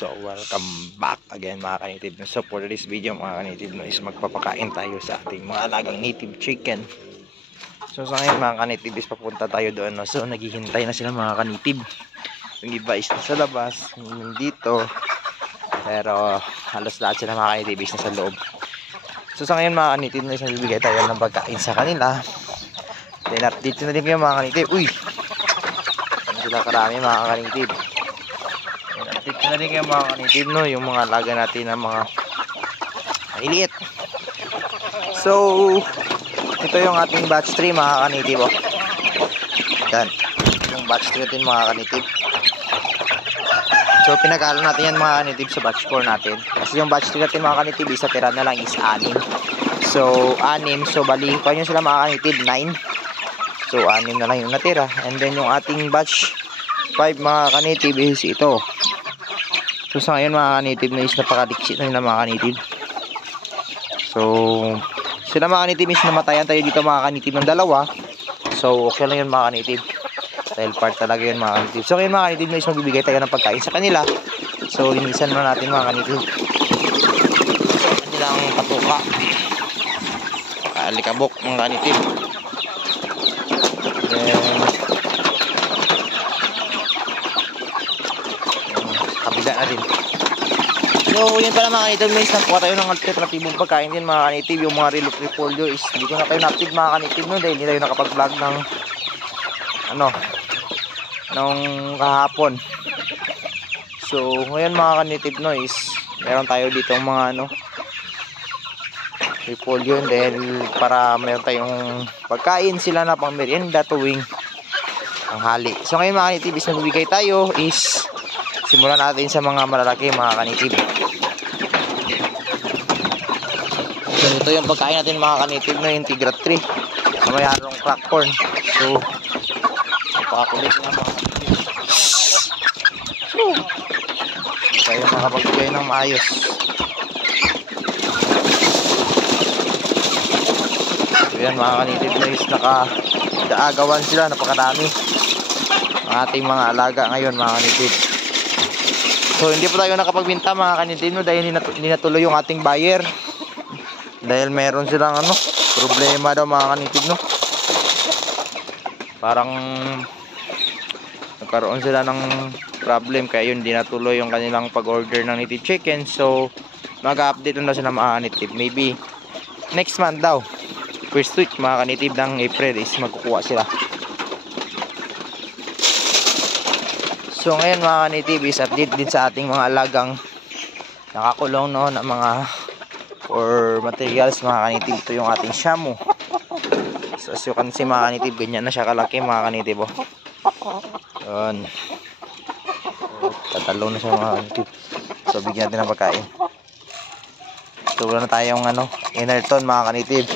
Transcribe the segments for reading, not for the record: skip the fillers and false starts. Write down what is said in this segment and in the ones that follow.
So welcome back again mga kanitib. So for this video mga kanitib no, is magpapakain tayo sa ating mga alagang native chicken. So sa ngayon mga kanitib is papunta tayo doon no. So naghihintay na sila mga kanitib. Yung iba is nasa labas, dito. Pero halos lahat sila mga kanitib is nasa loob. So sa ngayon mga kanitib no, is nagbibigay tayo ng pagkain sa kanila. Then update na din kayo mga kanitib. Uy! Sila karami mga kanitib. Update na rin kayo mga kanitib no, yung mga alaga natin na mga maliliit. So ito yung ating batch 3 mga kanitib oh. Yan, yung batch 3 natin mga kanitib. So pinag-alo natin yan mga kanitib sa batch 4 natin. Kasi yung batch 3 natin mga kanitib, isa tira na lang is 6. So 6, so bali pa nyo sila mga kanitib 9. So 6 na lang yung natira. And then yung ating batch 5 mga kanitib is ito. So sa ngayon mga kanitib na is napakadiksit na nila mga kanitib. So sila mga kanitib is namatayan tayo dito mga kanitib ng dalawa. So okay lang yun mga kanitib. Dahil part talaga yun mga kanitib. So ngayon mga kanitib na is magbibigay tayo ng pagkain sa kanila. So linisan na natin mga kanitib. Kanilang patuka. Alikabok mga kanitib. Kabila na rin. So yun pala mga kanitib, guys, nagkuha tayo ng alternatibong pagkain din mga kanitib. Yung mga repolyo is hindi ko na tayo na-update mga kanitib no, dahil hindi tayo nakapag-vlog ng nung kahapon. So ngayon mga kanitib no, is meron tayo dito mga repolyo, dahil para meron tayong pagkain sila na pang merienda tuwing tanghali. So ngayon mga kanitib is nagbibigay tayo is simulan natin sa mga malalaki mga kanitib. So ito yung pagkain natin mga kanitib na yung Tigra 3 na may harong crack corn. So napakakulit na mga kanitib. So tayo makapagbigay ng maayos. So yan mga kanitib na is naka-daagawan sila, napakarami ang ating mga alaga ngayon mga kanitib. So hindi pa tayo nakapagbenta mga kanitib no, dahil hindi natuloy yung ating buyer. Dahil meron silang problema daw mga kanitib no. Parang nagkaroon sila ng problem kaya yun, hindi natuloy yung kanilang pag-order ng native chicken. So mag-update na daw sila mga kanitib. Maybe next month daw, first week mga kanitib ng April is magkukuha sila. So ngayon mga kanitib is update din sa ating mga alagang nakakulong no, na mga or materials mga kanitib. Ito yung ating shamu. So as you can see mga kanitib, ganyan na siya kalaki mga kanitib oh. Yun. Tatalong na siya mga kanitib. So bigyan natin ng pagkain. So wala na tayong inner tone mga kanitib.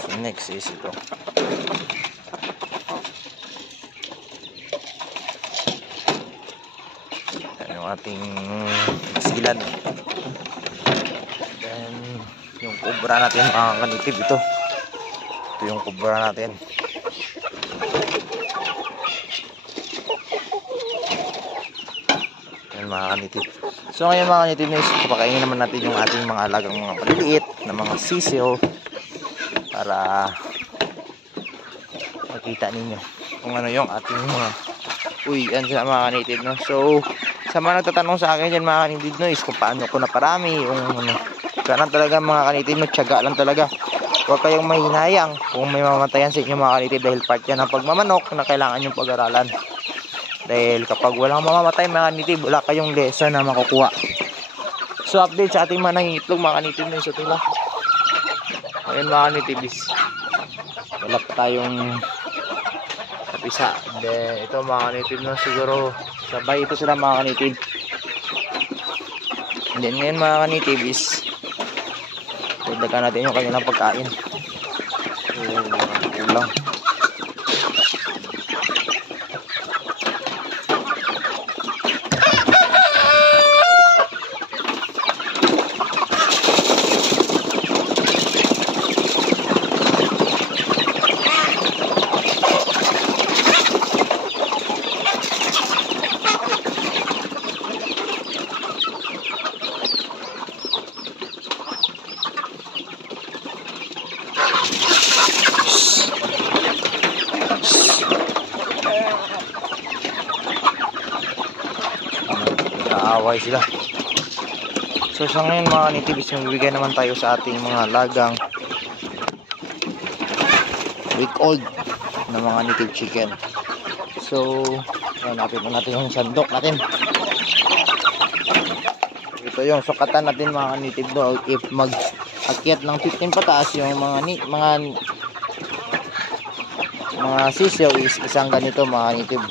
So next is ito. Ating silan. Then yung kubra natin mga kanitib, ito yung kubra natin. Yan mga kanitib. So ngayon mga kanitib, papakainin naman natin yung ating mga alagang mga maliliit na mga sisiyo para makita ninyo kung ano yung ating mga yan sila mga kanitib no. So sa mga nagtatanong sa akin dyan mga kanitib no, is kung paano ko naparami yung ganun talaga mga kanitib no, tiyaga lang talaga. Huwag kayong mahinayang kung may mamatayan sa inyo mga kanitib, dahil part yan ng pagmamanok na kailangan yung pag-aralan. Dahil kapag walang mamamatay mga kanitib, wala kayong lesson na makukuha. So update sa ating mga nangingitlog mga kanitib no, isa tila. Ngayon mga kanitib is wala pa tayong kapisa. Then ito mga kanitib no, siguro sabay ito sila mga kanitib. And then ngayon mga kanitib is dagdagan natin yung kanilang pagkain. So kulang. Naaway sila. So sa ngayon mga kanitibis, magbibigay naman tayo sa ating mga lagang week old na mga native chicken. So hanapin mo natin yung sandok natin. Ito yung sukatan natin mga native do. If mag-akyat ng 15 pataas yung mga sisiyo is isang ganito mga native.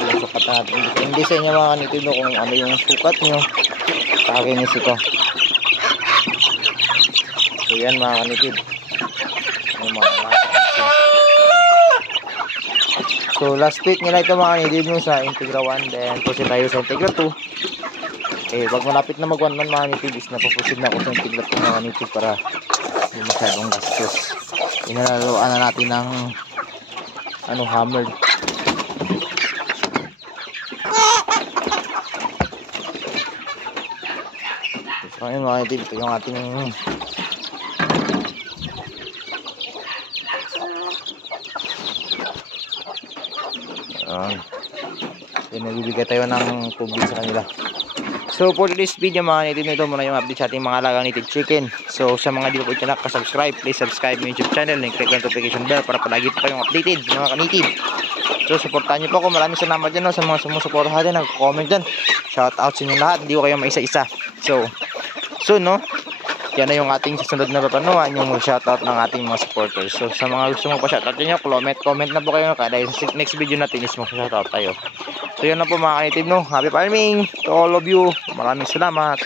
Yung sukatan natin. Hindi sa inyo mga native do kung ano yung sukat nyo. Sa akin is ito. So yan mga kanitib. So last pick nila ito mga kanitib nyo sa Integra 1. Then pusin tayo sa Integra 2. Wag malapit na mag 1 man mga kanitib is napupusin na ako sa Integra 2 mga kanitib para hindi masyadong gastos. Inalaluan na natin ng hammer. So ayun mga kanitib, ito yung ating nagbibigay tayo ng tubig sa kanila. So for this video mga kanitib, ito muna yung update sa ating mga alagang native chicken. So sa mga di pa po ito nakasubscribe, please subscribe my YouTube channel and click ang notification bell para palagi po kayong updated mga kanitib. So supportahan nyo po ako, maraming salamat dyan sa mga sumusuportahan dyan, nag-comment dyan. Shout out sa inyo lahat, hindi ko kayo maisa-isa. So no, yan na yung ating susunod na papanuan, yung shoutout ng ating mga supporters. So sa mga gusto mong pa-shoutout nyo, comment na po kayo dahil sa next video natin is mag-shoutout tayo. So yan na po mga kanitib no, happy farming to all of you, maraming salamat.